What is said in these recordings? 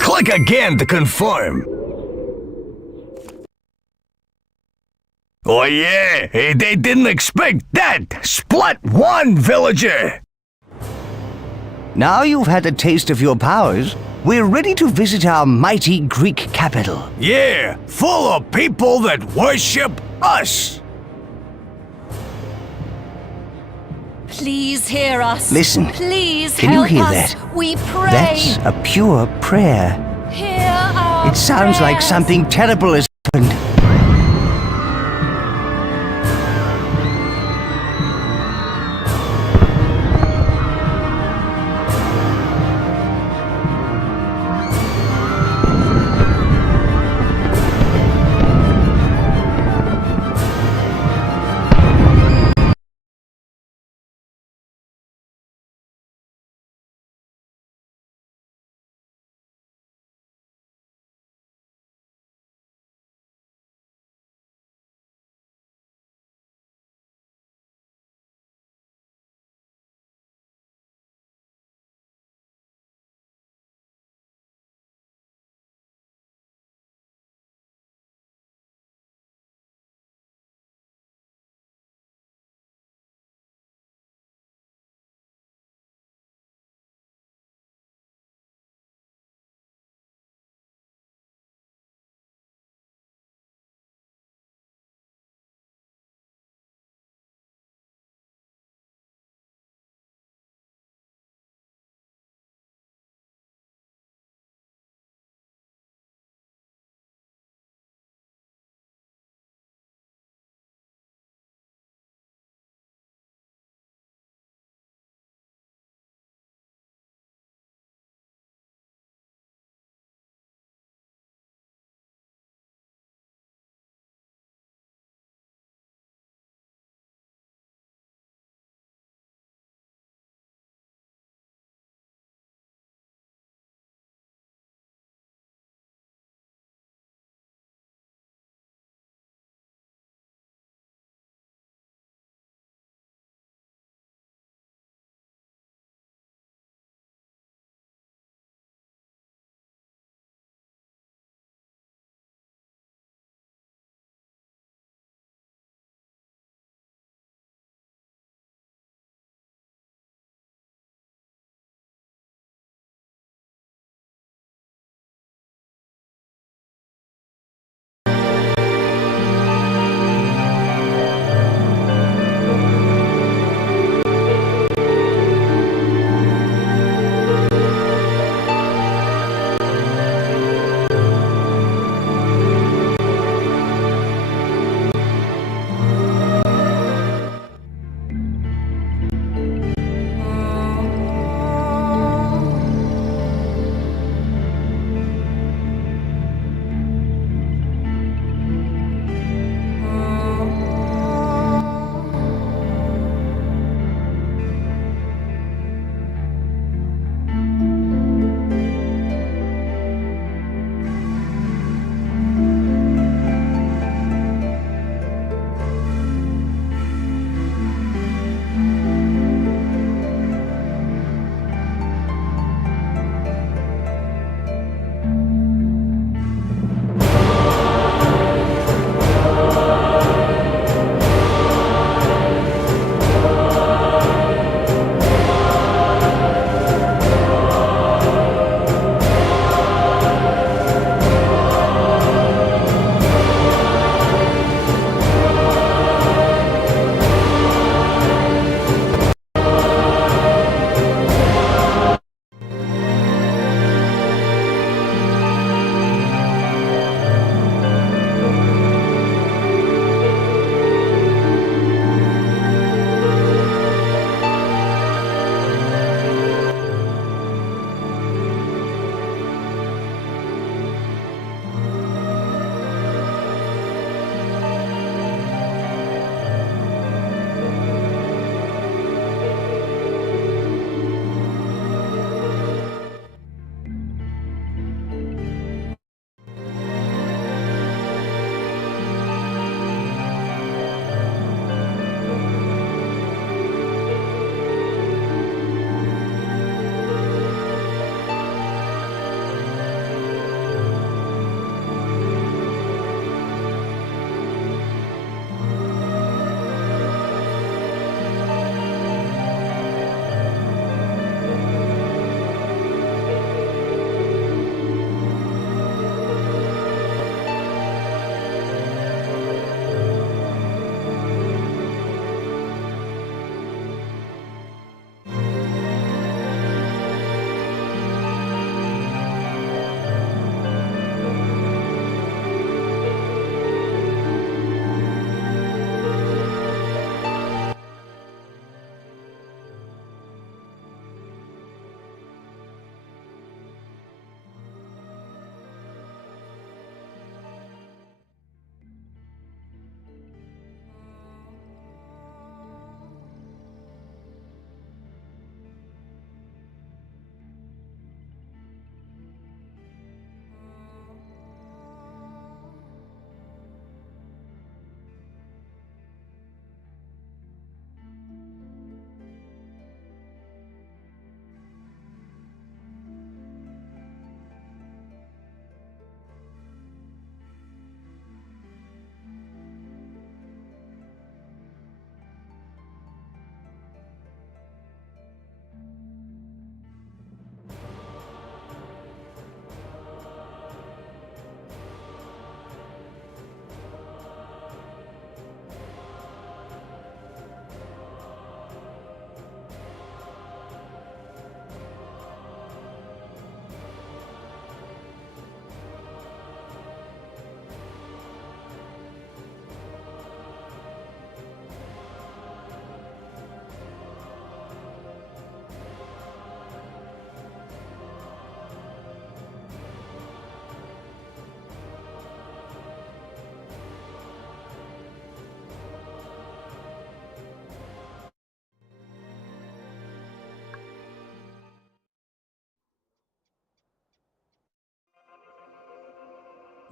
Click again to confirm. Oh yeah, they didn't expect that. Splat one, villager. Now you've had a taste of your powers, we're ready to visit our mighty Greek capital. Yeah, full of people that worship us. Please hear us. Listen. Please Can you help hear us. that? We pray. That's a pure prayer. Hear our It sounds like prayers. something terrible has happened.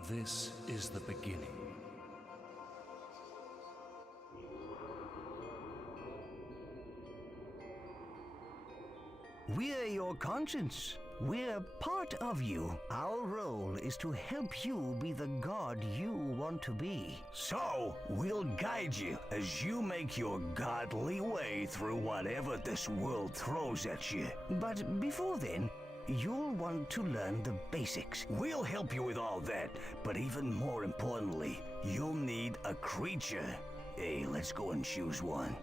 This is the beginning. We're your conscience. We're part of you. Our role is to help you be the god you want to be. So, we'll guide you as you make your godly way through whatever this world throws at you. But before then, you'll want to learn the basics. We'll help you with all that, but even more importantly, you'll need a creature. Hey, let's go and choose one.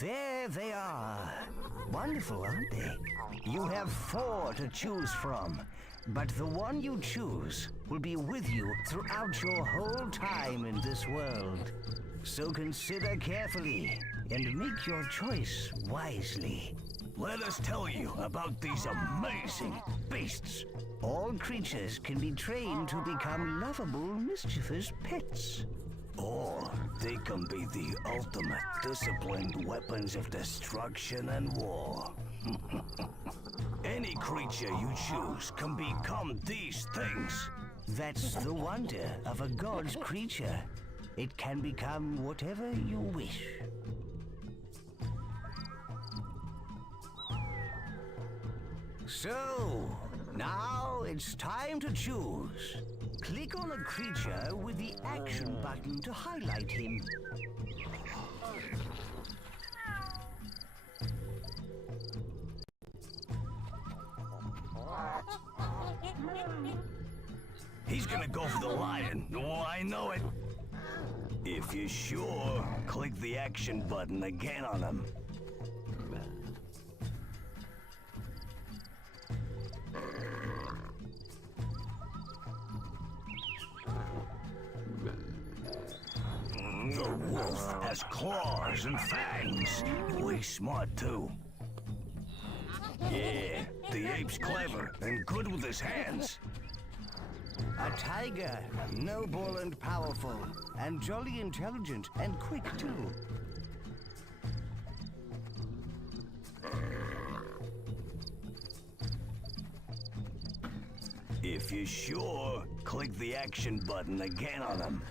There they are. Wonderful, aren't they? You have 4 to choose from, but the one you choose will be with you throughout your whole time in this world. So consider carefully and make your choice wisely. Let us tell you about these amazing beasts. All creatures can be trained to become lovable, mischievous pets. Or they can be the ultimate disciplined weapons of destruction and war. Any creature you choose can become these things. That's the wonder of a god's creature. It can become whatever you wish. So, now it's time to choose. Click on a creature with the action button to highlight him. He's gonna go for the lion. Oh, I know it. If you're sure, click the action button again on him. The wolf has claws and fangs. Oh, he's smart too. Yeah, the ape's clever and good with his hands. A tiger, noble and powerful, and jolly intelligent and quick too. If you're sure, click the action button again on him.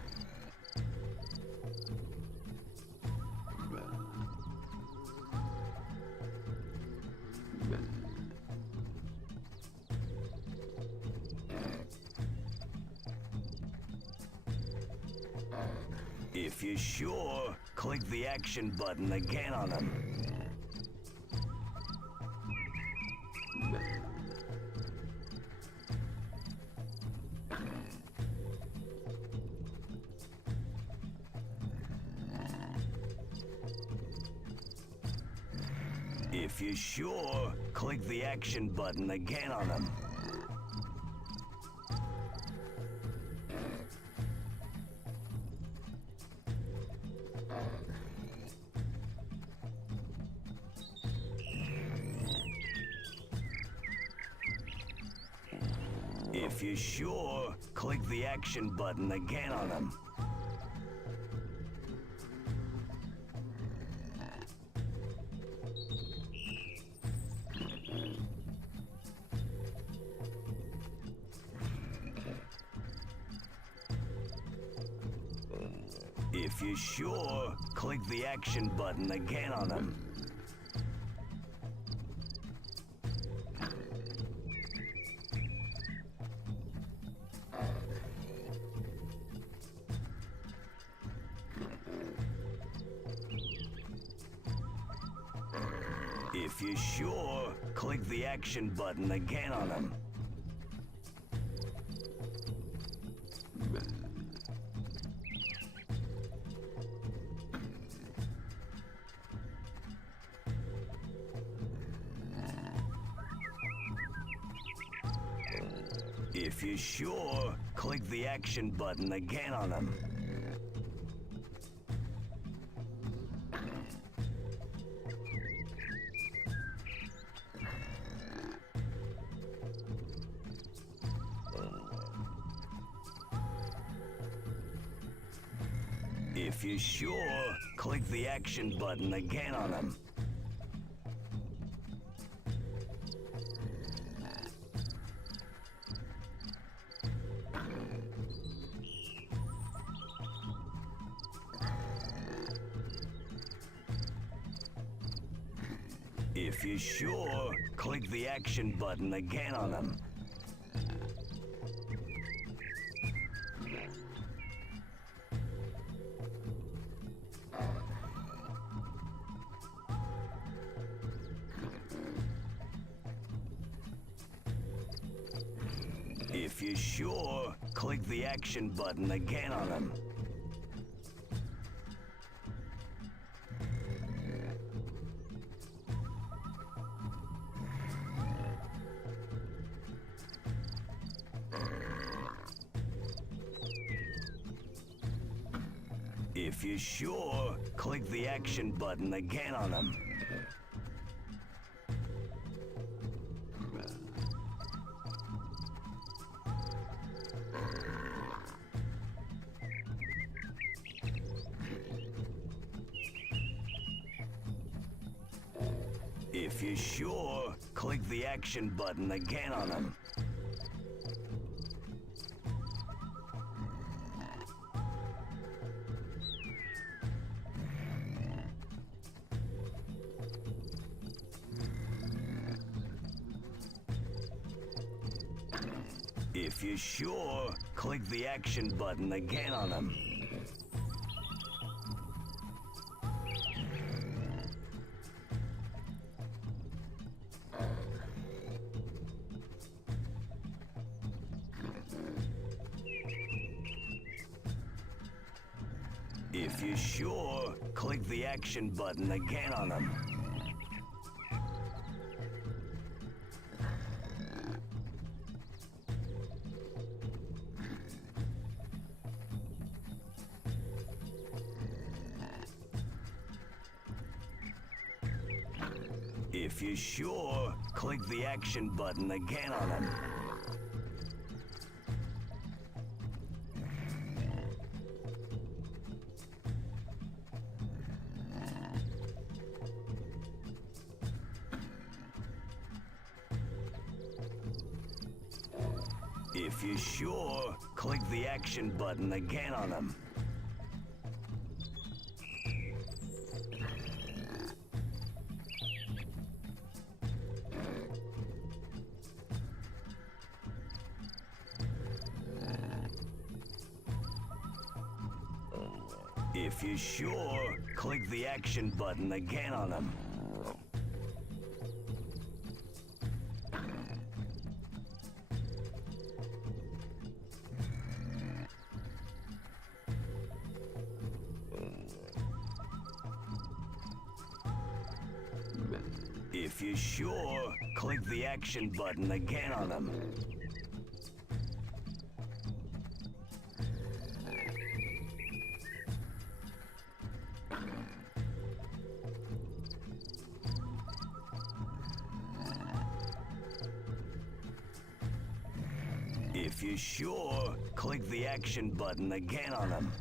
If you're sure, click the action button again on him. If you're sure, click the action button again on him. If you're sure, click the action button again on him. If you're sure, click the action button again on him. If you're sure, click the action button again on him. If you're sure, click the action button again on him. If you're sure, click the action button again on him. If you're sure, click the action button again on them. If you're sure, click the action button again on them. If you're sure, click the action button again on them. If you're sure, click the action button again on them. If you're sure, click the action button again on them. If you're sure, click the action button again on them. If you're sure, click the action button again on them. If you're sure, click the action button again on them. If you're sure, click the action button again on them. If you're sure, click the action button again on them. If you're sure, click the action button again on them.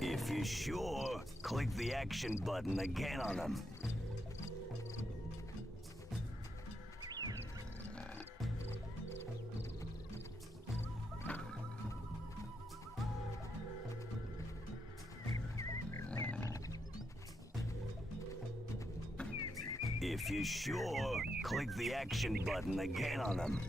If you're sure, click the action button again on them. If you're sure, click the action button again on them.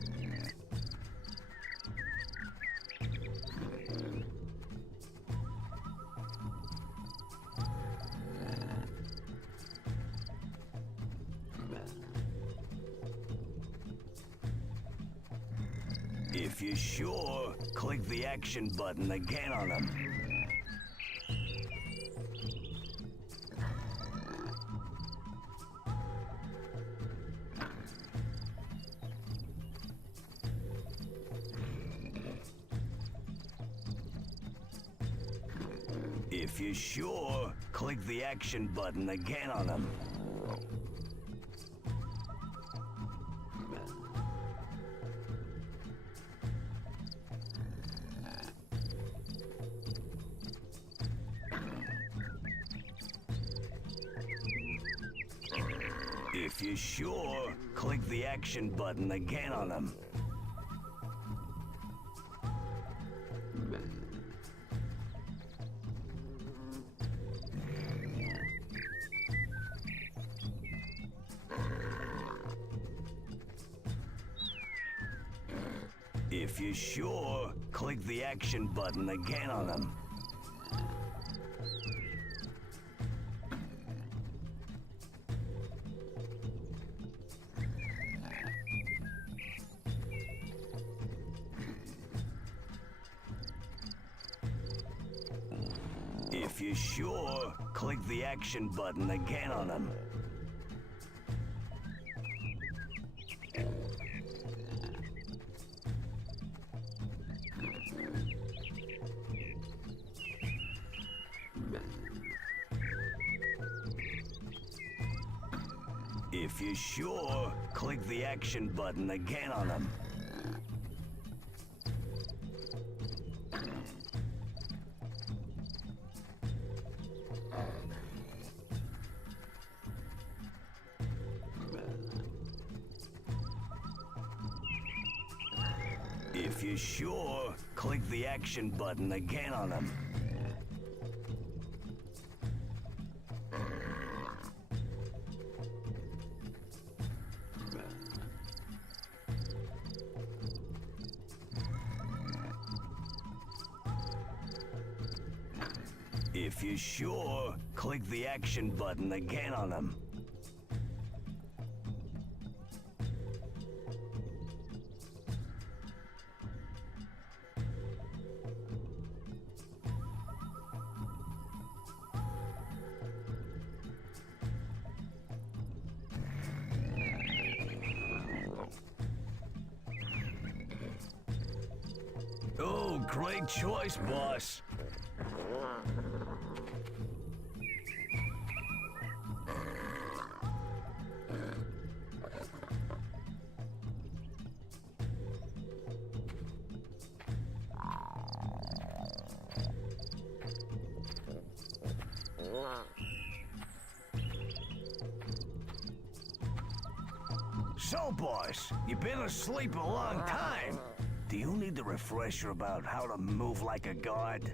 If you're sure, click the action button again on them. If you're sure, click the action button again on them. If you're sure, click the action button again on him. If you're sure, click the action button again on him. If you're sure, click the action button again on him. If you're sure, click the action button again on him. If you're sure, click the action button again on him. If you're sure, click the action button again on him. Oh, great choice, boss. So, boss, you've been asleep a long time. Do you need a refresher about how to move like a god?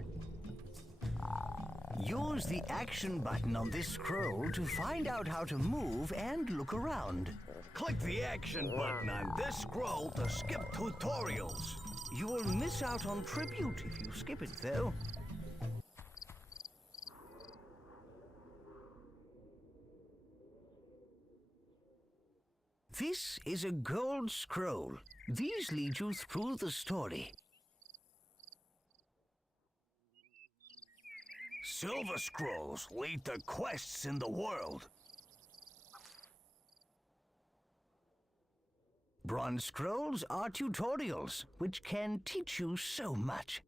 Use the action button on this scroll to find out how to move and look around. Click the action button on this scroll to skip tutorials. You will miss out on tribute if you skip it, though. This is a gold scroll. These lead you through the story. Silver scrolls lead to quests in the world. Bronze scrolls are tutorials, which can teach you so much.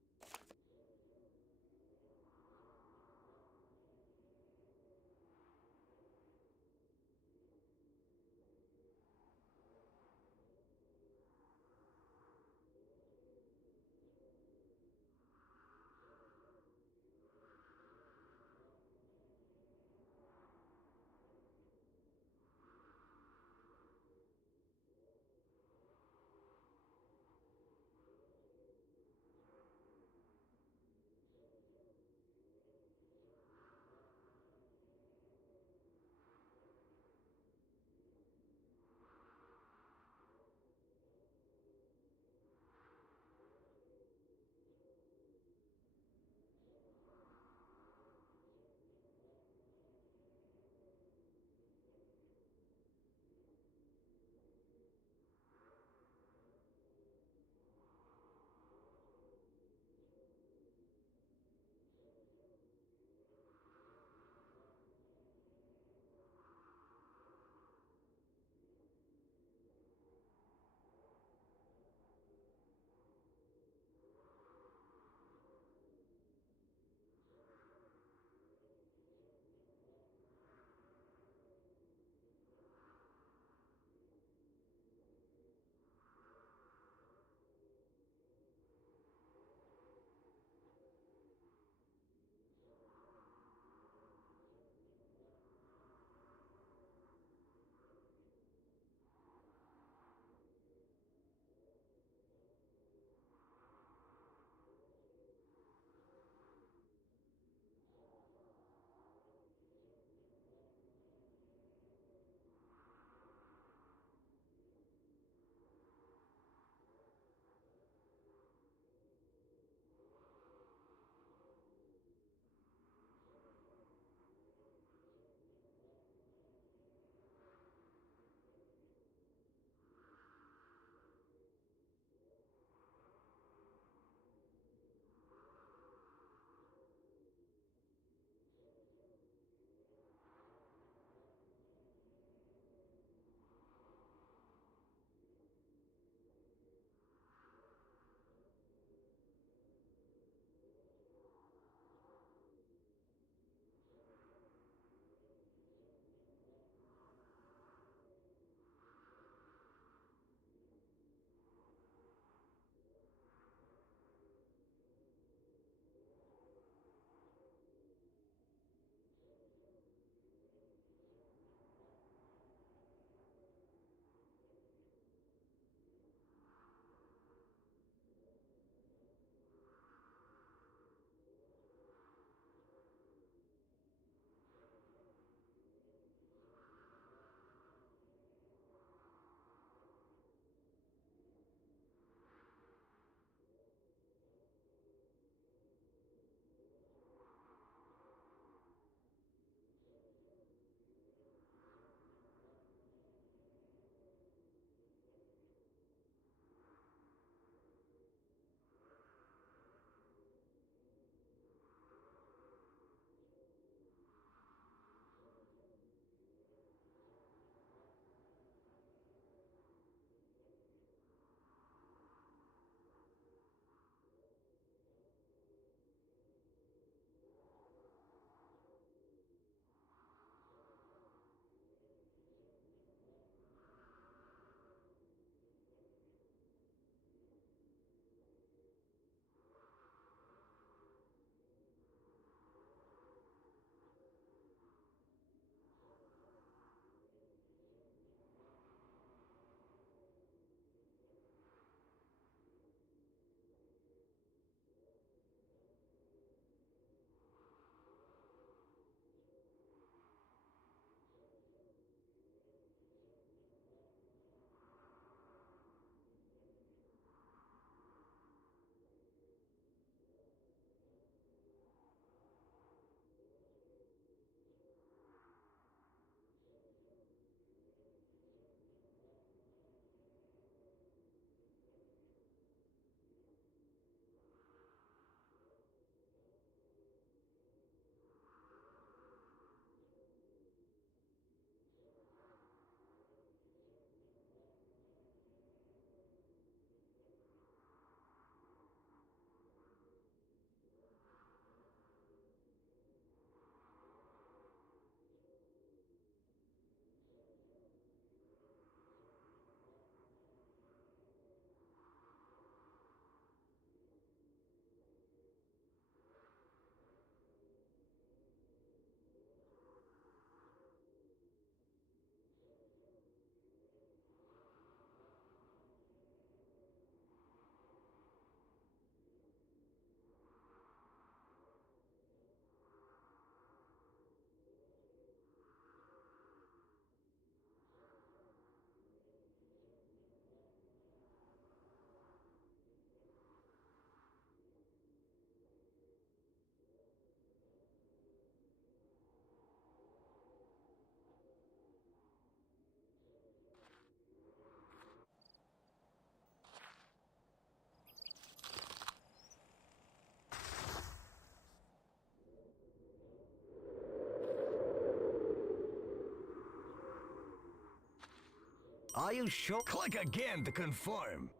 Are you sure? Click again to confirm.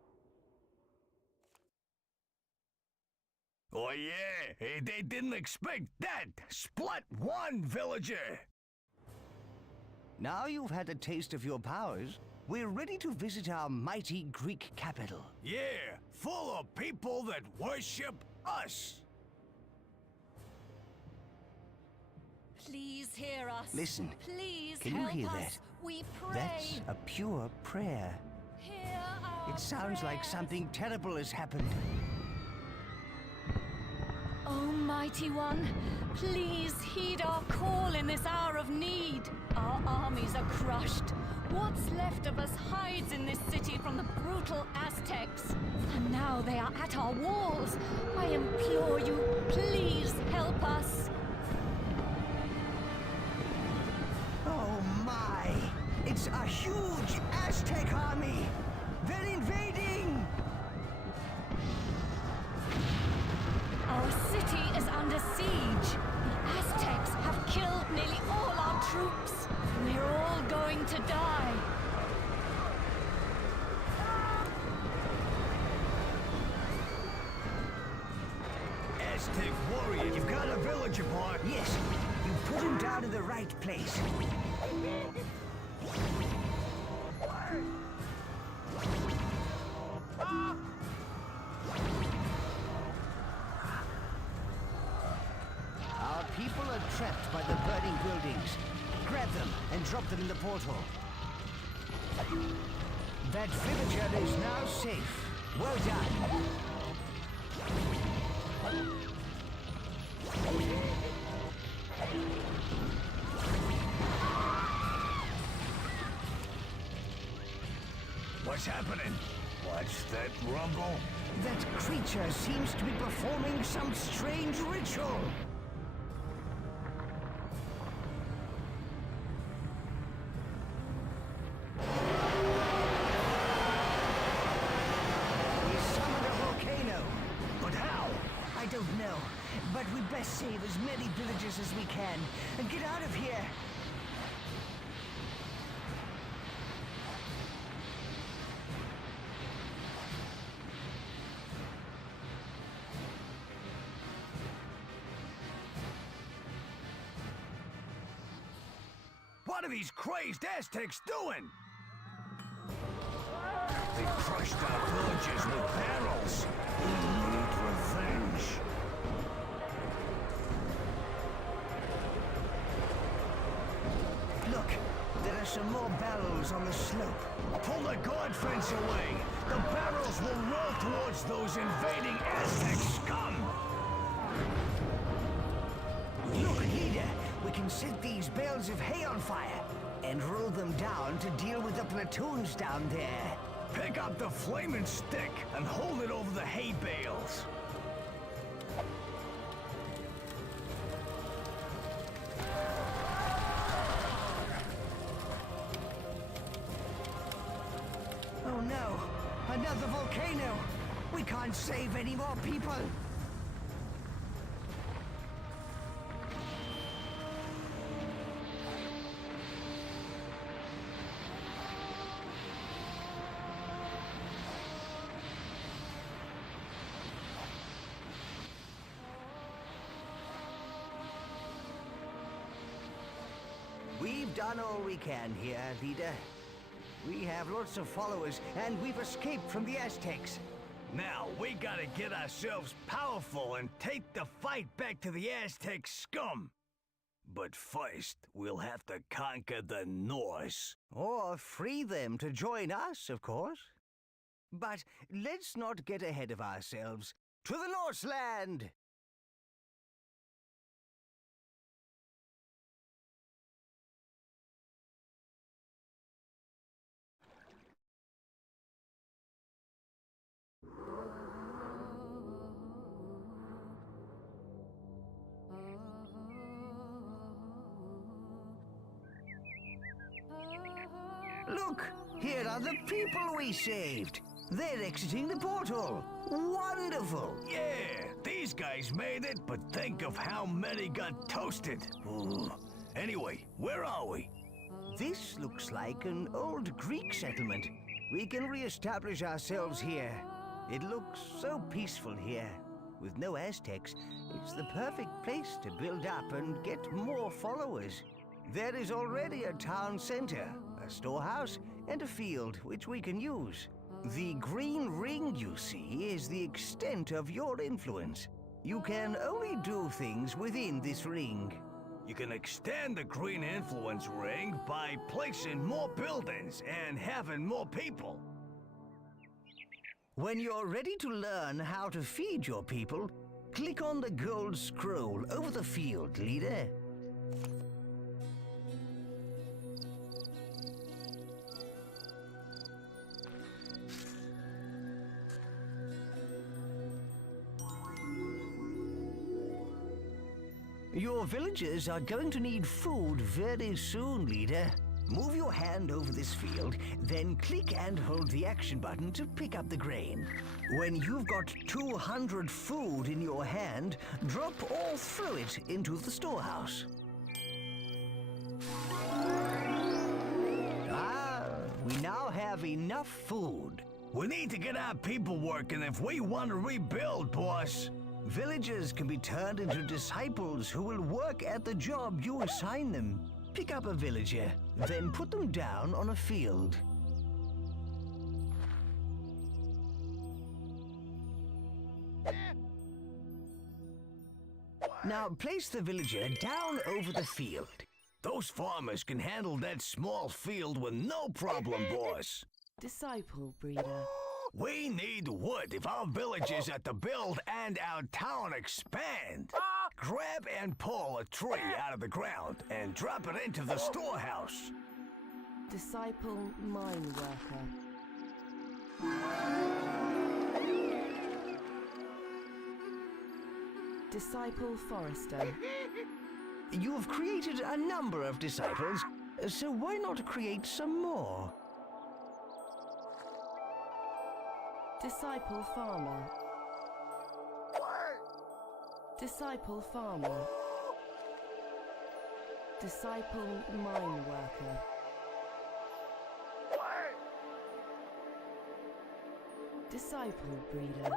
Oh yeah, they didn't expect that. Splat one, villager. Now you've had a taste of your powers, we're ready to visit our mighty Greek capital. Yeah, full of people that worship us. Please hear us. Listen, Please can you help hear us. that? We pray. That's a pure prayer. Hear our It sounds like prayers. something terrible has happened. Almighty One, please heed our call in this hour of need. Our armies are crushed. What's left of us hides in this city from the brutal Aztecs. And now they are at our walls. I implore you, please help us. Oh my! It's a huge Aztec army! They're invading! Our city is under siege. The Aztecs have killed nearly all our troops. We're all going to die. Aztec warrior, you've got a villager, boy. Yes, you put him down in the right place. Our people are trapped by the burning buildings. Grab them and drop them in the portal. That villager is now safe. Well done. What's happening? What's that rumble? That creature seems to be performing some strange ritual. We summoned a volcano. But how? I don't know, but we'd best save as many villagers as we can and get out of here. What are these crazed Aztecs doing? They crushed our villagers with barrels. We need revenge. Look, there are some more barrels on the slope. Pull the guard fence away. The barrels will roll towards those invading Aztec scum. Look, leader, we can set these bales of hay on fire and roll them down to deal with the platoons down there. Pick up the flaming stick and hold it over the hay bales. Oh no, another volcano. We can't save any more people. We've done all we can here, leader. We have lots of followers, and we've escaped from the Aztecs. Now, we gotta get ourselves powerful and take the fight back to the Aztec scum. But first, we'll have to conquer the Norse. Or free them to join us, of course. But let's not get ahead of ourselves. To the Norseland! Look, here are the people we saved. They're exiting the portal. Wonderful. Yeah, these guys made it, but think of how many got toasted. Ooh. Anyway, where are we? This looks like an old Greek settlement. We can re-establish ourselves here. It looks so peaceful here. With no Aztecs, it's the perfect place to build up and get more followers. There is already a town center, a storehouse, and a field which we can use. The green ring you see is the extent of your influence. You can only do things within this ring. You can extend the green influence ring by placing more buildings and having more people. When you're ready to learn how to feed your people, click on the gold scroll over the field, leader. Your villagers are going to need food very soon, leader. Move your hand over this field, then click and hold the action button to pick up the grain. When you've got 200 food in your hand, drop or throw it into the storehouse. We now have enough food. We need to get our people working if we want to rebuild, boss. Villagers can be turned into disciples who will work at the job you assign them. Pick up a villager, then put them down on a field. Now place the villager down over the field. Those farmers can handle that small field with no problem, boss. Disciple breeder. We need wood if our village is to build and our town expand. Grab and pull a tree out of the ground and drop it into the storehouse. Disciple mine worker. Disciple forester. You have created a number of disciples, so why not create some more? Disciple farmer. Disciple farmer. Disciple mine worker. Disciple breeder.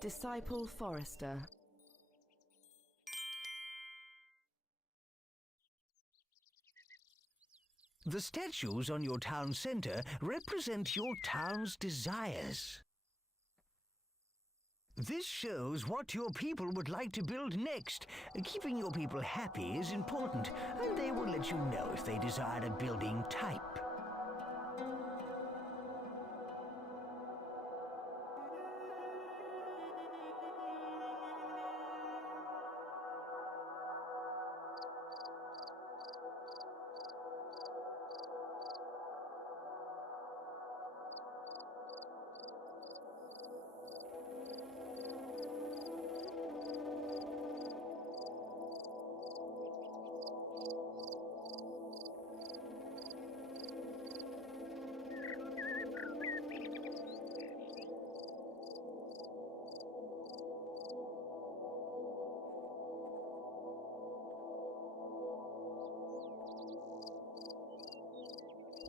Disciple forester. The statues on your town center represent your town's desires. This shows what your people would like to build next. Keeping your people happy is important, and they will let you know if they desire a building type.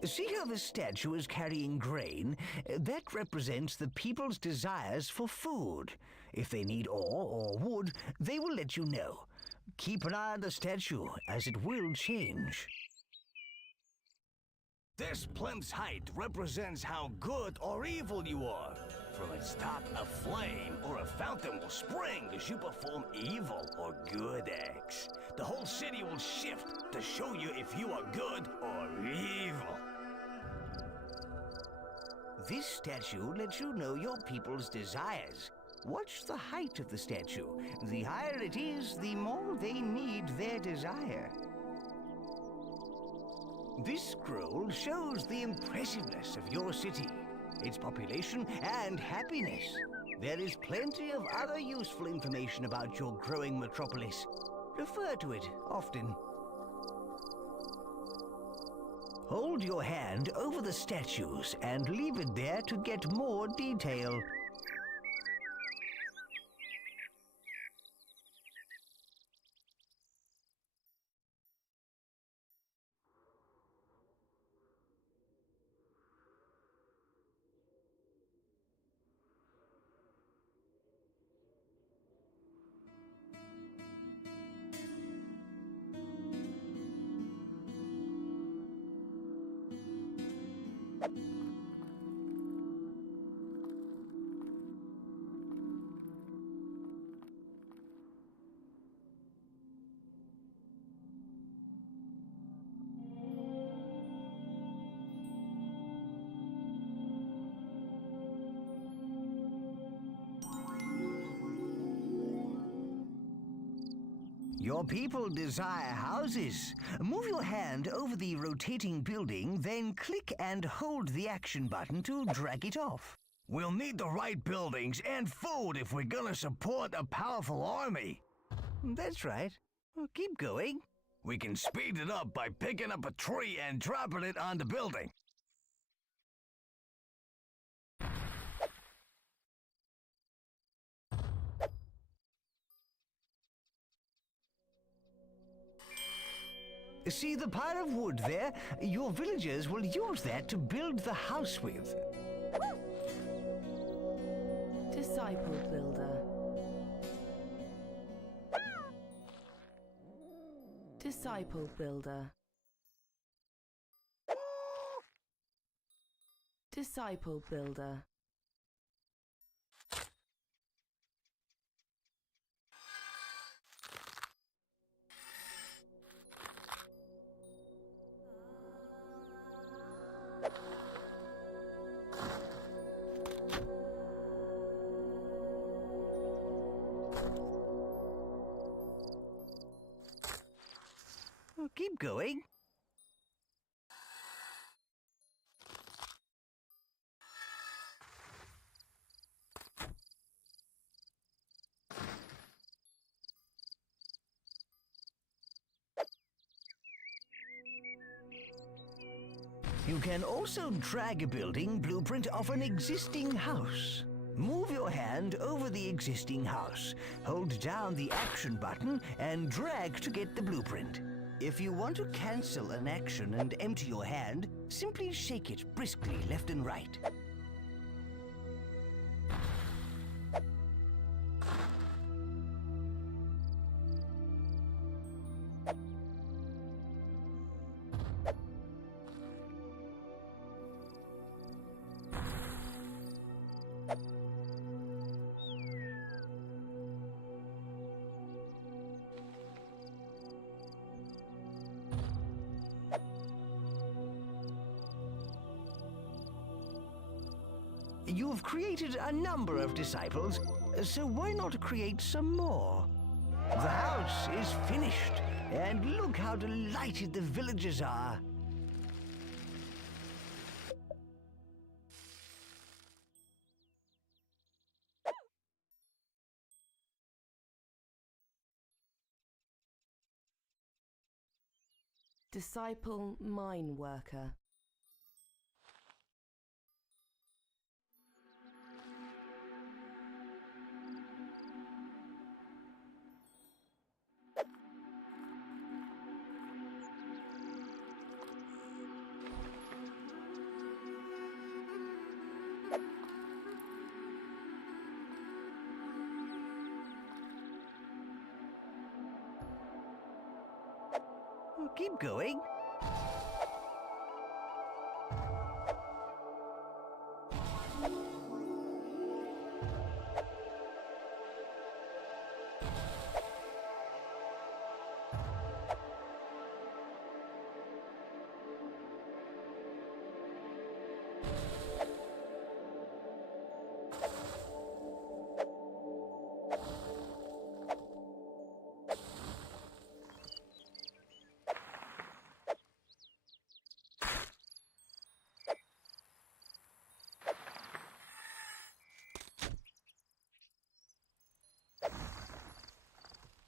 See how the statue is carrying grain? That represents the people's desires for food. If they need ore or wood, they will let you know. Keep an eye on the statue, as it will change. This plinth's height represents how good or evil you are. From its top, a flame or a fountain will spring as you perform evil or good acts. The whole city will shift to show you if you are good or evil. This statue lets you know your people's desires. Watch the height of the statue. The higher it is, the more they need their desire. This scroll shows the impressiveness of your city, its population and happiness. There is plenty of other useful information about your growing metropolis. Refer to it often. Hold your hand over the statues and leave it there to get more detail. Your people desire houses. Move your hand over the rotating building, then click and hold the action button to drag it off. We'll need the right buildings and food if we're gonna support a powerful army. That's right. Well, keep going. We can speed it up by picking up a tree and dropping it on the building. See the pile of wood there? Your villagers will use that to build the house with. Disciple builder. Disciple builder. Disciple builder. Well, keep going. You can also drag a building blueprint off an existing house. Move your hand over the existing house. Hold down the action button and drag to get the blueprint. If you want to cancel an action and empty your hand, simply shake it briskly left and right. You've created a number of disciples, so why not create some more? The house is finished, and look how delighted the villagers are. Disciple mine worker. Keep going.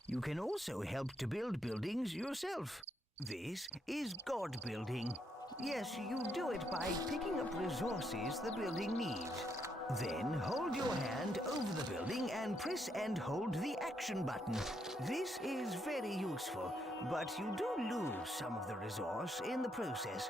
You can also help to build buildings yourself. This is God building. Yes, you do it by picking up resources the building needs. Then hold your hand over the building and press and hold the action button. This is very useful, but you do lose some of the resource in the process.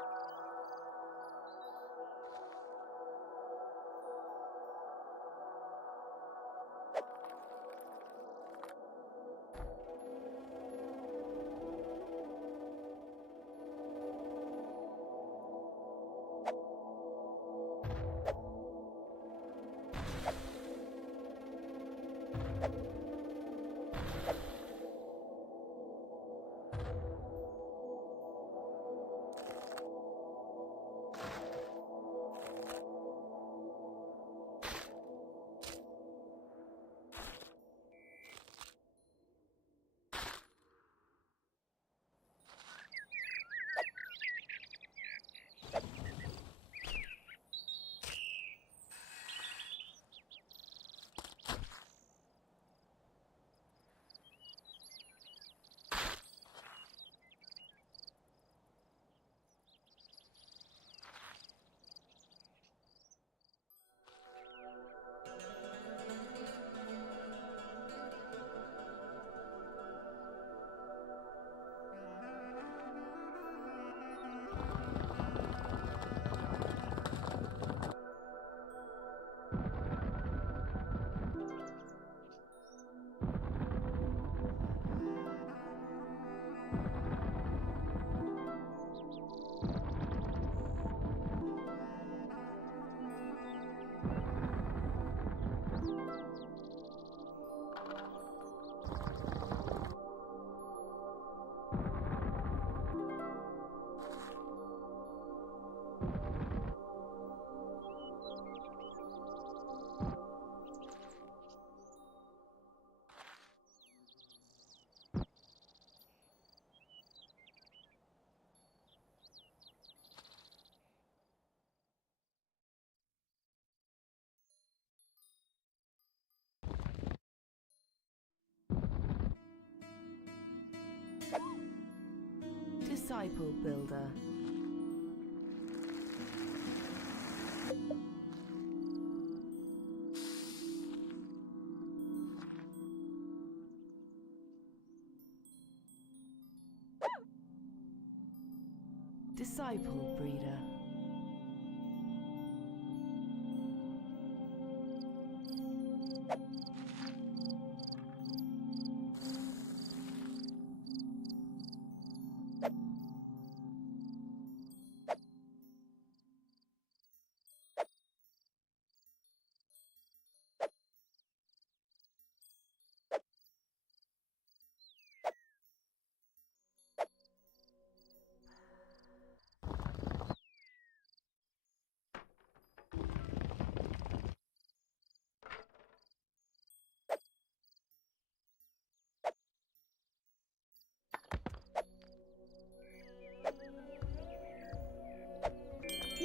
Disciple Builder. Disciple Breeder.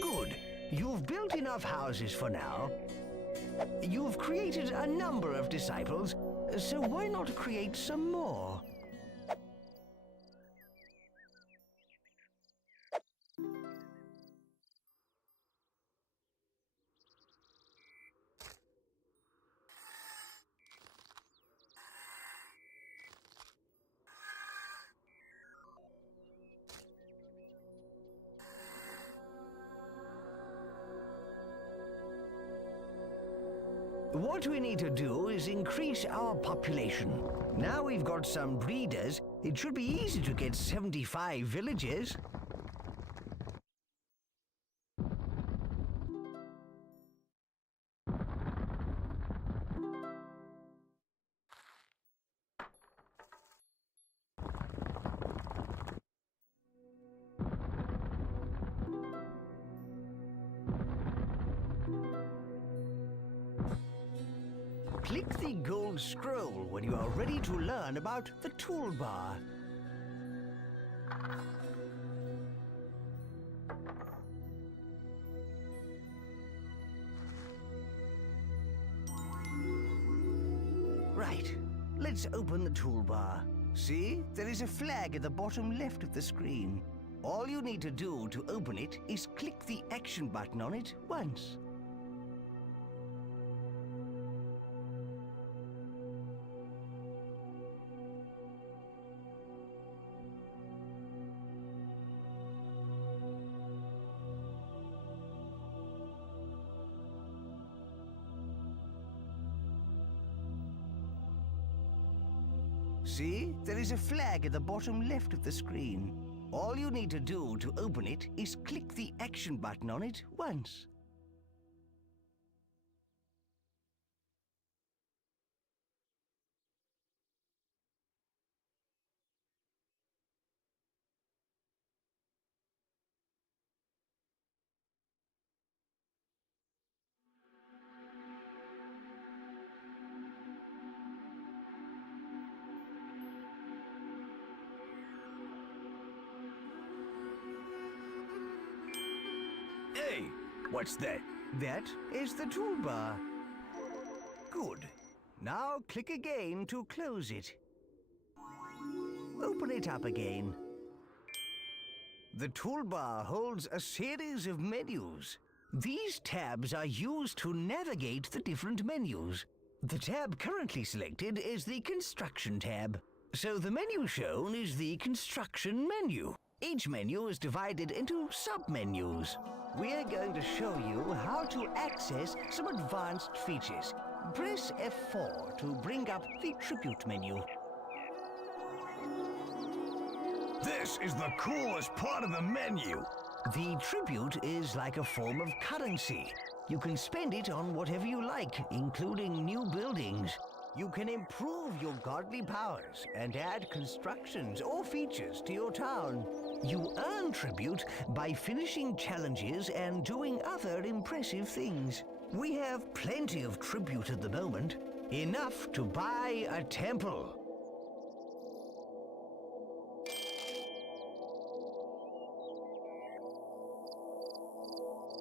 Good. You've built enough houses for now. You've created a number of disciples, so why not create some more? What we need to do is increase our population. Now we've got some breeders, it should be easy to get 75 villages. Click the gold scroll when you are ready to learn about the toolbar. Right, let's open the toolbar. See, there is a flag at the bottom left of the screen. All you need to do to open it is click the action button on it once. See, there is a flag at the bottom left of the screen. All you need to do to open it is click the action button on it once. Hey, what's that? That is the toolbar. Good. Now click again to close it. Open it up again. The toolbar holds a series of menus. These tabs are used to navigate the different menus. The tab currently selected is the Construction tab. So the menu shown is the Construction menu. Each menu is divided into sub-menus. We are going to show you how to access some advanced features. Press F4 to bring up the Tribute menu. This is the coolest part of the menu. The Tribute is like a form of currency. You can spend it on whatever you like, including new buildings. You can improve your godly powers and add constructions or features to your town. You earn tribute by finishing challenges and doing other impressive things. We have plenty of tribute at the moment, enough to buy a temple.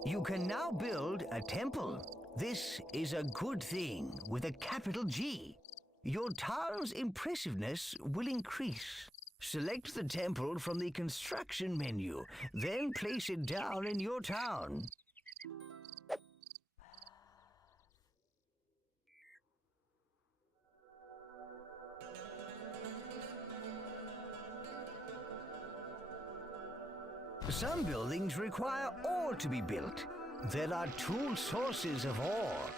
You can now build a temple. This is a good thing with a capital G. Your town's impressiveness will increase. Select the temple from the construction menu, then place it down in your town. Some buildings require ore to be built. There are two sources of ore.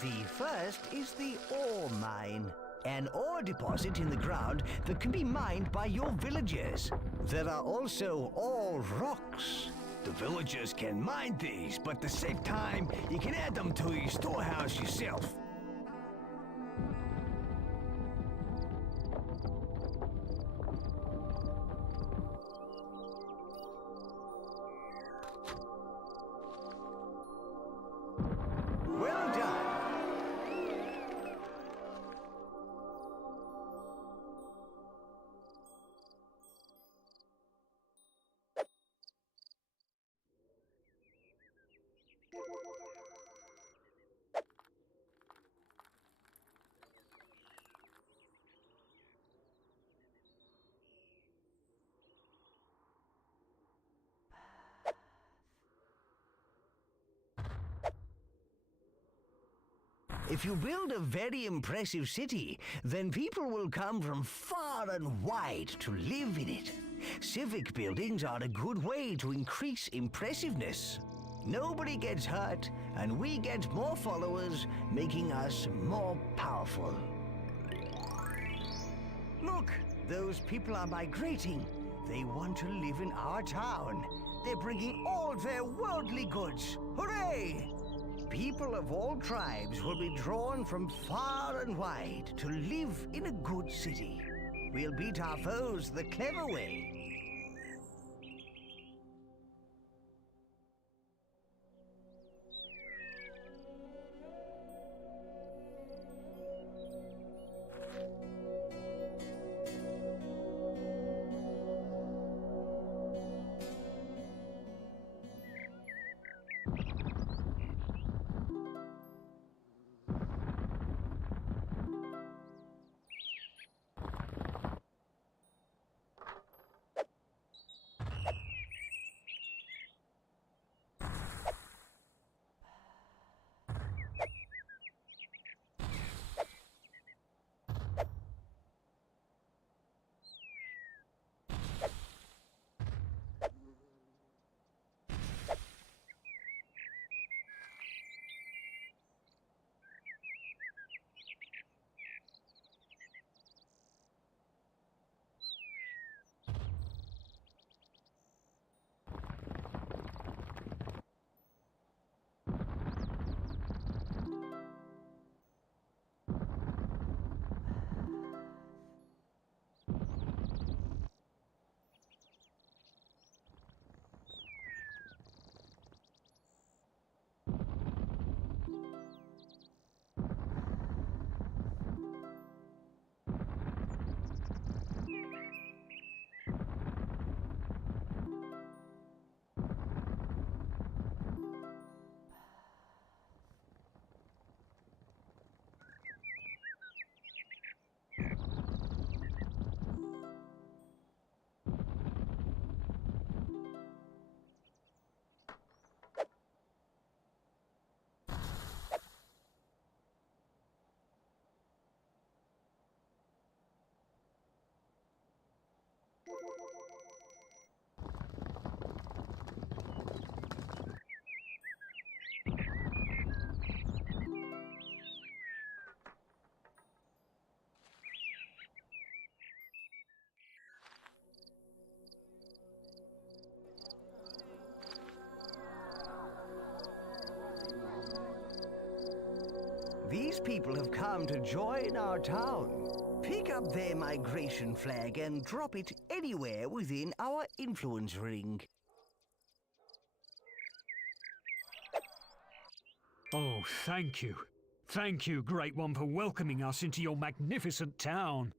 The first is the ore mine, an ore deposit in the ground that can be mined by your villagers. There are also ore rocks. The villagers can mine these, but to save time, you can add them to your storehouse yourself. Well done. If you build a very impressive city, then people will come from far and wide to live in it. Civic buildings are a good way to increase impressiveness. Nobody gets hurt, and we get more followers, making us more powerful. Look, those people are migrating. They want to live in our town. They're bringing all their worldly goods. Hooray! People of all tribes will be drawn from far and wide to live in a good city. We'll beat our foes the clever way. These people have come to join our town. Pick up their migration flag and drop it anywhere within our influence ring. Oh, thank you. Thank you, Great One, for welcoming us into your magnificent town.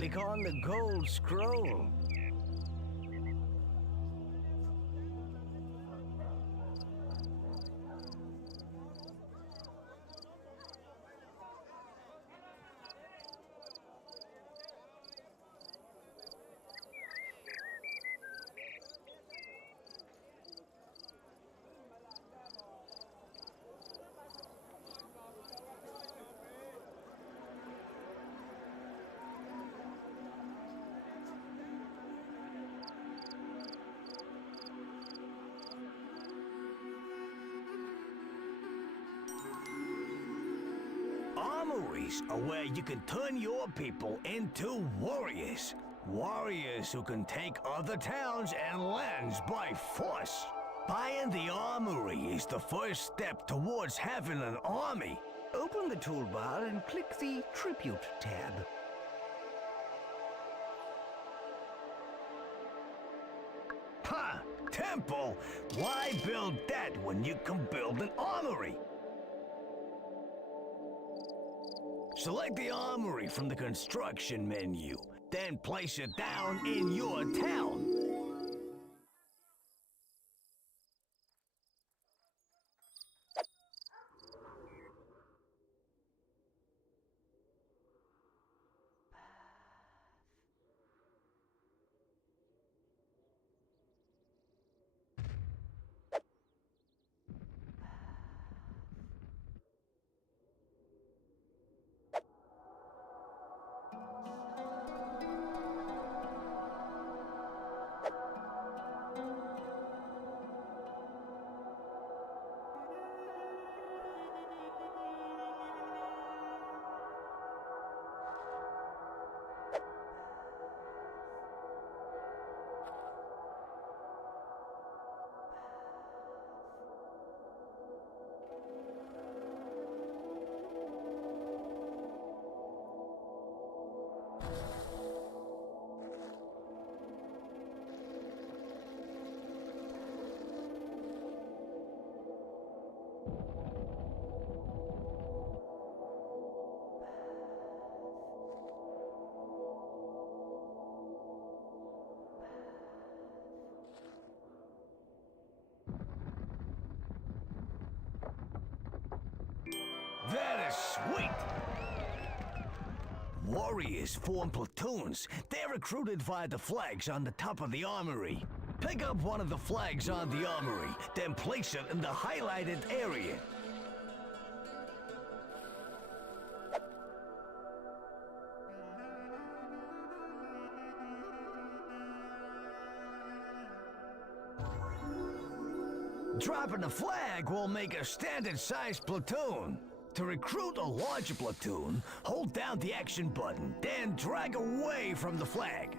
click on the gold scroll. Armories are where you can turn your people into warriors. Warriors who can take other towns and lands by force. Buying the armory is the first step towards having an army. Open the toolbar and click the Tribute tab. Ha! Temple! Why build that when you can build an armory? Select the armory from the construction menu, then place it down in your town. That is sweet! Warriors form platoons. They're recruited via the flags on the top of the armory. Pick up one of the flags on the armory, then place it in the highlighted area. Dropping a flag will make a standard-sized platoon. To recruit a larger platoon, hold down the action button, then drag away from the flag.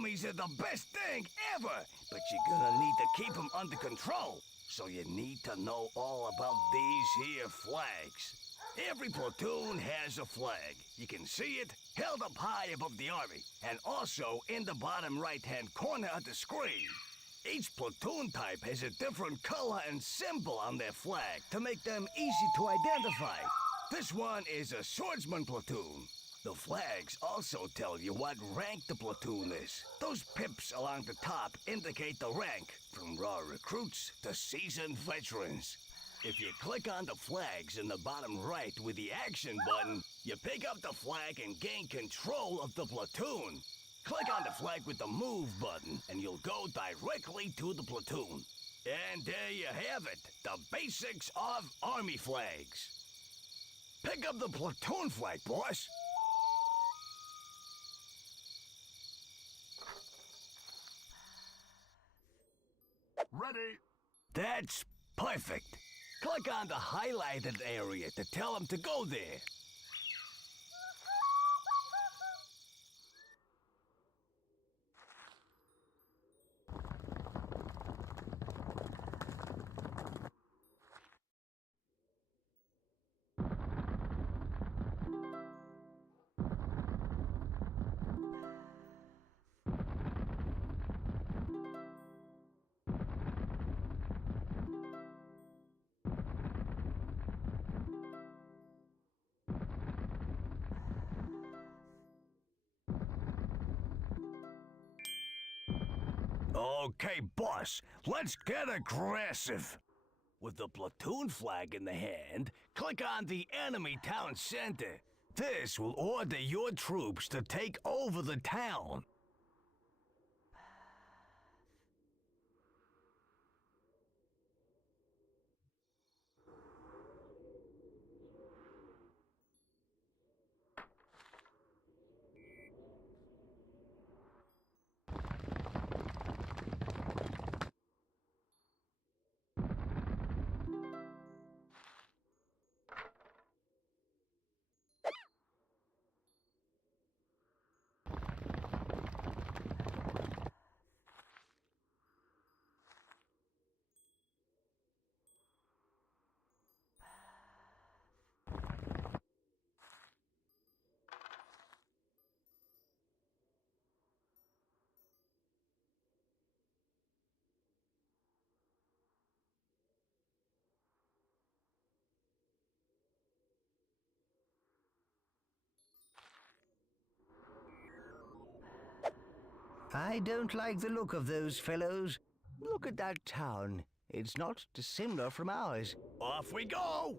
Armies are the best thing ever, but you're gonna need to keep them under control. So you need to know all about these here flags. Every platoon has a flag. You can see it held up high above the army, and also in the bottom right-hand corner of the screen. Each platoon type has a different color and symbol on their flag to make them easy to identify. This one is a swordsman platoon. The flags also tell you what rank the platoon is. Those pips along the top indicate the rank, from raw recruits to seasoned veterans. If you click on the flags in the bottom right with the action button, you pick up the flag and gain control of the platoon. Click on the flag with the move button and you'll go directly to the platoon. And there you have it, the basics of army flags. Pick up the platoon flag, boss. Ready. That's perfect. Click on the highlighted area to tell them to go there. Okay, boss, let's get aggressive. With the platoon flag in the hand, click on the enemy town center. This will order your troops to take over the town. I don't like the look of those fellows. Look at that town. It's not dissimilar from ours. Off we go!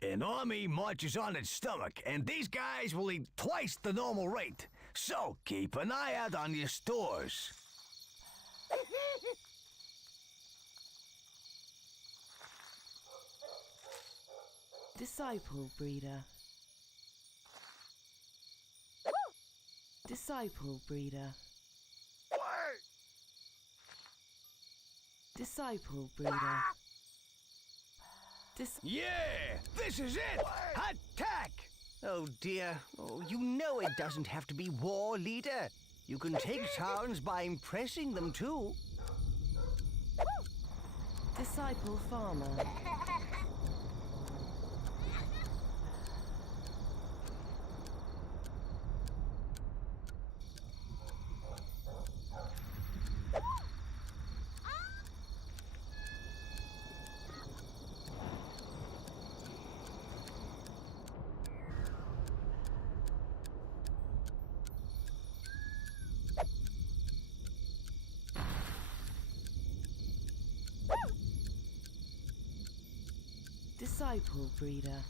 An army marches on its stomach, and these guys will eat twice the normal rate. So keep an eye out on your stores. Disciple breeder. Disciple breeder. Disciple breeder. Yeah, this is it! Attack! Oh dear. Oh, you know it doesn't have to be war, leader. You can take towns by impressing them too. Disciple farmer. Disciple breeder.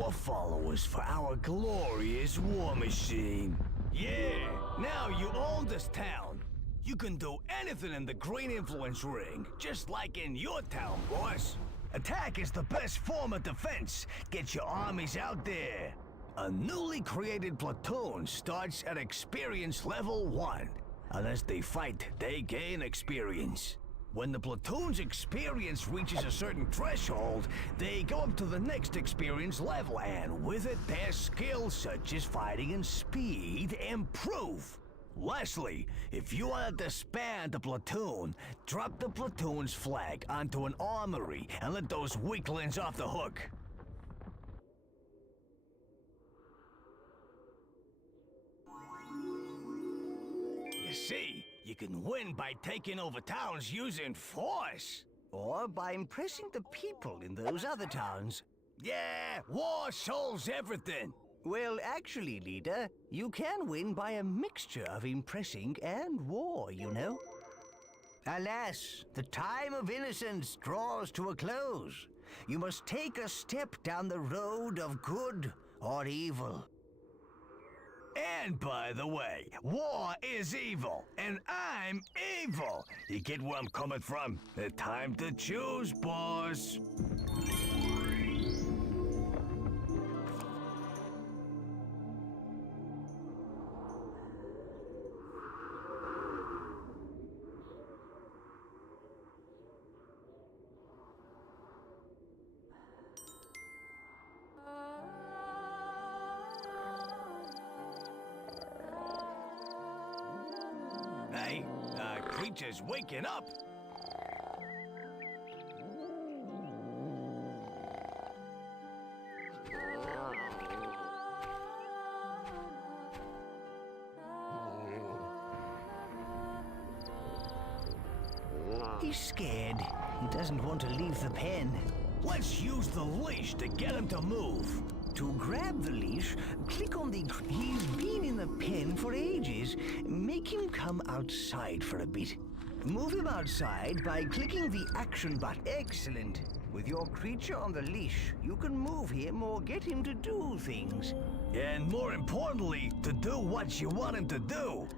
more followers for our glorious war machine. Yeah, now you own this town. You can do anything in the Green Influence Ring, just like in your town, boss. Attack is the best form of defense. Get your armies out there. A newly created platoon starts at experience level 1. Unless they fight, they gain experience. When the platoon's experience reaches a certain threshold, they go up to the next experience level, and with it, their skills such as fighting and speed improve. Lastly, if you want to disband the platoon, drop the platoon's flag onto an armory and let those weaklings off the hook. You see, you can win by taking over towns using force. Or by impressing the people in those other towns. Yeah, war solves everything. Well, actually, leader, you can win by a mixture of impressing and war, you know. Alas, the time of innocence draws to a close. You must take a step down the road of good or evil. And by the way, war is evil, and I'm evil. You get where I'm coming from? The time to choose, boss. Hey, creature's waking up. He's scared. He doesn't want to leave the pen. Let's use the leash to get him to move. To grab the leash, click on the... He's been in the pen for ages. Make him come outside for a bit. Move him outside by clicking the action button. Excellent. With your creature on the leash, you can move him or get him to do things. And more importantly, to do what you want him to do.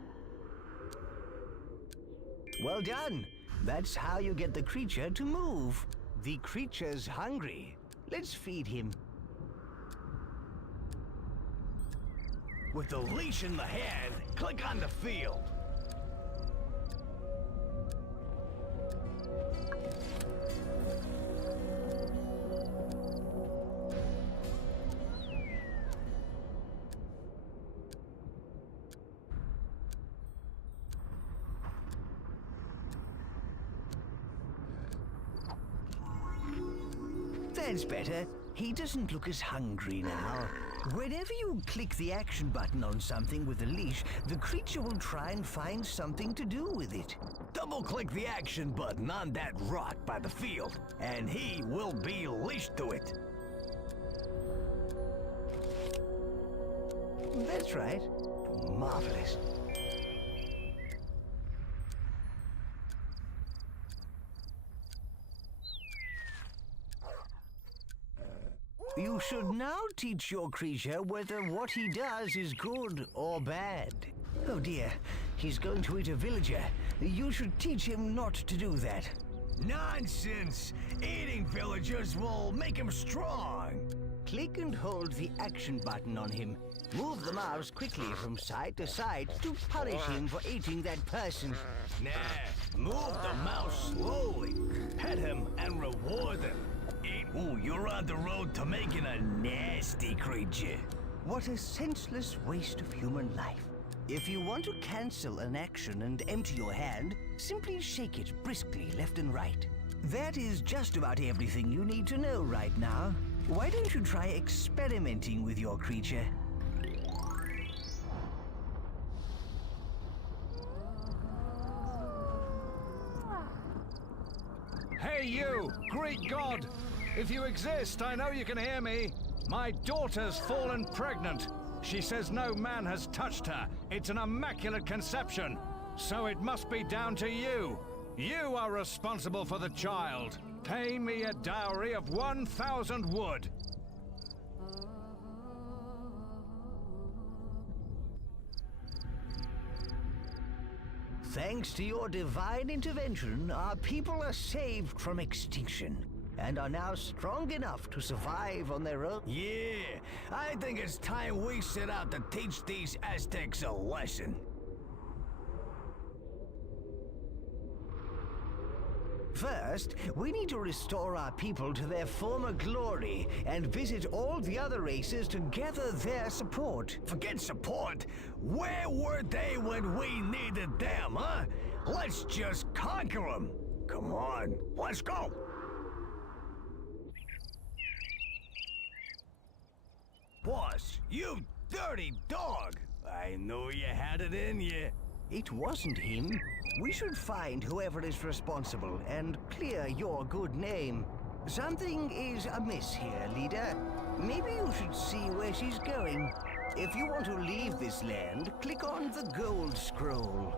Well done. That's how you get the creature to move. The creature's hungry. Let's feed him. With the leash in the hand, click on the field. That's better. He doesn't look as hungry now. Whenever you click the action button on something with a leash, the creature will try and find something to do with it. Double-click the action button on that rock by the field, and he will be leashed to it. That's right. Marvelous. You should now teach your creature whether what he does is good or bad. Oh dear, he's going to eat a villager. You should teach him not to do that. Nonsense! Eating villagers will make him strong. Click and hold the action button on him. Move the mouse quickly from side to side to punish him for eating that person. Nah, move the mouse slowly. Pet him and reward him. Ooh, you're on the road to making a nasty creature. What a senseless waste of human life. If you want to cancel an action and empty your hand, simply shake it briskly left and right. That is just about everything you need to know right now. Why don't you try experimenting with your creature? Hey you, Greek god! If you exist, I know you can hear me. My daughter's fallen pregnant. She says no man has touched her. It's an immaculate conception. So it must be down to you. You are responsible for the child. Pay me a dowry of 1,000 wood. Thanks to your divine intervention, our people are saved from extinction and are now strong enough to survive on their own. Yeah, I think it's time we set out to teach these Aztecs a lesson. First, we need to restore our people to their former glory and visit all the other races to gather their support. Forget support. Where were they when we needed them, huh? Let's just conquer them. Come on, let's go. Boss, you dirty dog. I knew you had it in you. It wasn't him. We should find whoever is responsible and clear your good name. Something is amiss here, leader. Maybe you should see where she's going. If you want to leave this land, click on the gold scroll.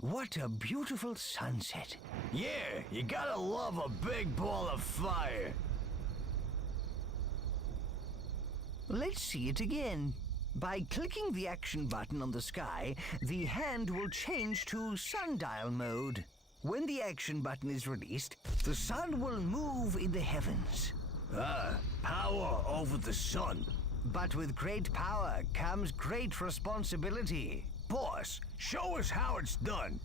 What a beautiful sunset. Yeah, you gotta love a big ball of fire. Let's see it again. By clicking the action button on the sky, the hand will change to sundial mode. When the action button is released, the sun will move in the heavens. Power over the sun. But with great power comes great responsibility. Boss, show us how it's done.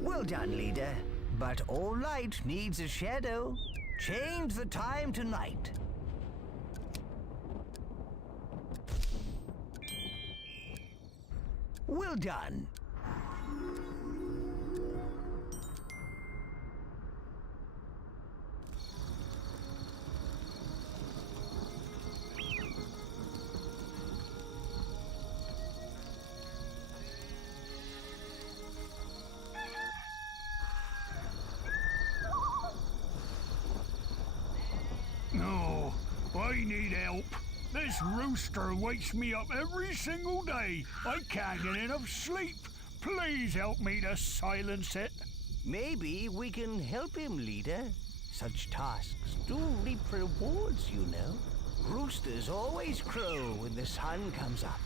Well done, leader. But all light needs a shadow. Change the time to night. Well done. No, I need help. This rooster wakes me up every single day. I can't get enough sleep. Please help me to silence it. Maybe we can help him, leader. Such tasks do reap rewards, you know. Roosters always crow when the sun comes up.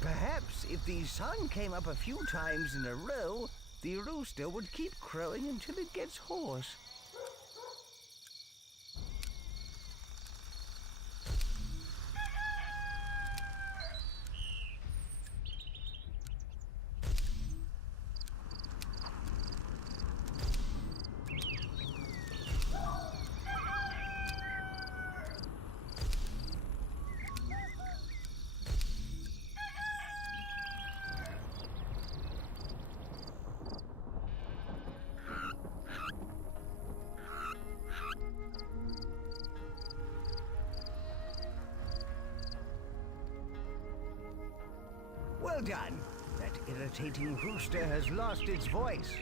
Perhaps if the sun came up a few times in a row, the rooster would keep crowing until it gets hoarse. Well done. That irritating rooster has lost its voice.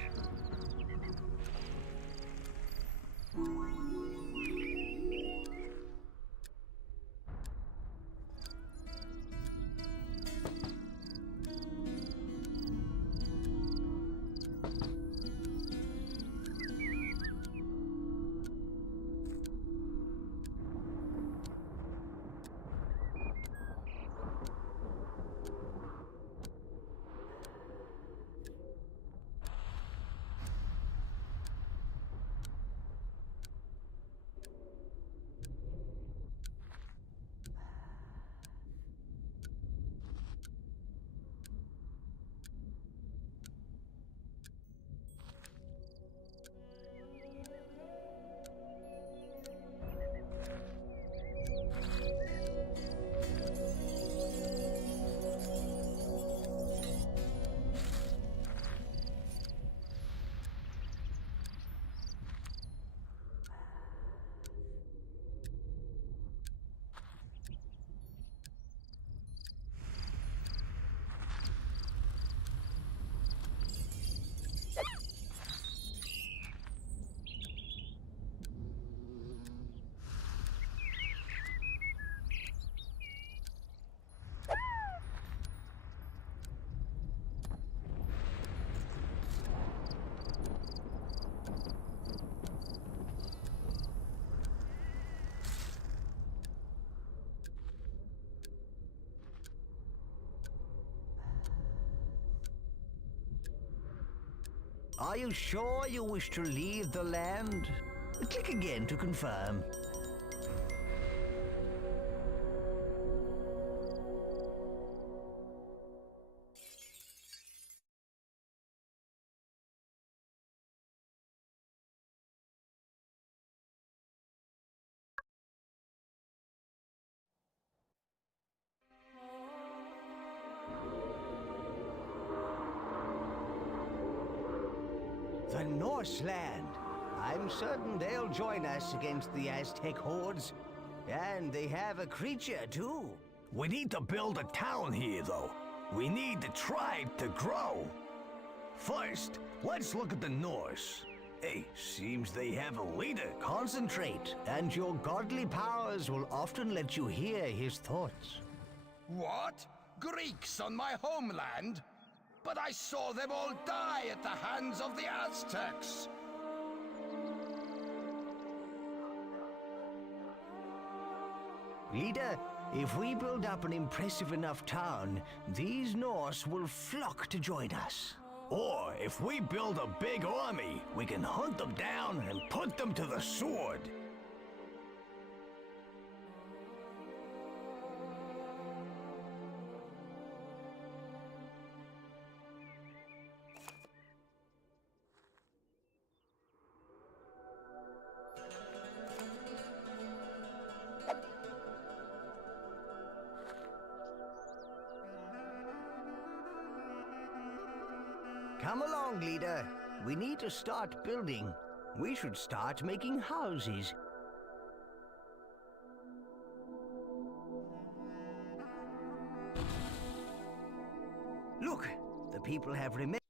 Are you sure you wish to leave the land? Click again to confirm. The Norseland. I'm certain they'll join us against the Aztec hordes. And they have a creature, too. We need to build a town here, though. We need the tribe to grow. First, let's look at the Norse. Hey, seems they have a leader. Concentrate, and your godly powers will often let you hear his thoughts. What? Greeks on my homeland? But I saw them all die at the hands of the Aztecs! Leader, if we build up an impressive enough town, these Norse will flock to join us. Or if we build a big army, we can hunt them down and put them to the sword. Come along, leader. We need to start building. We should start making houses. Look, the people have remained.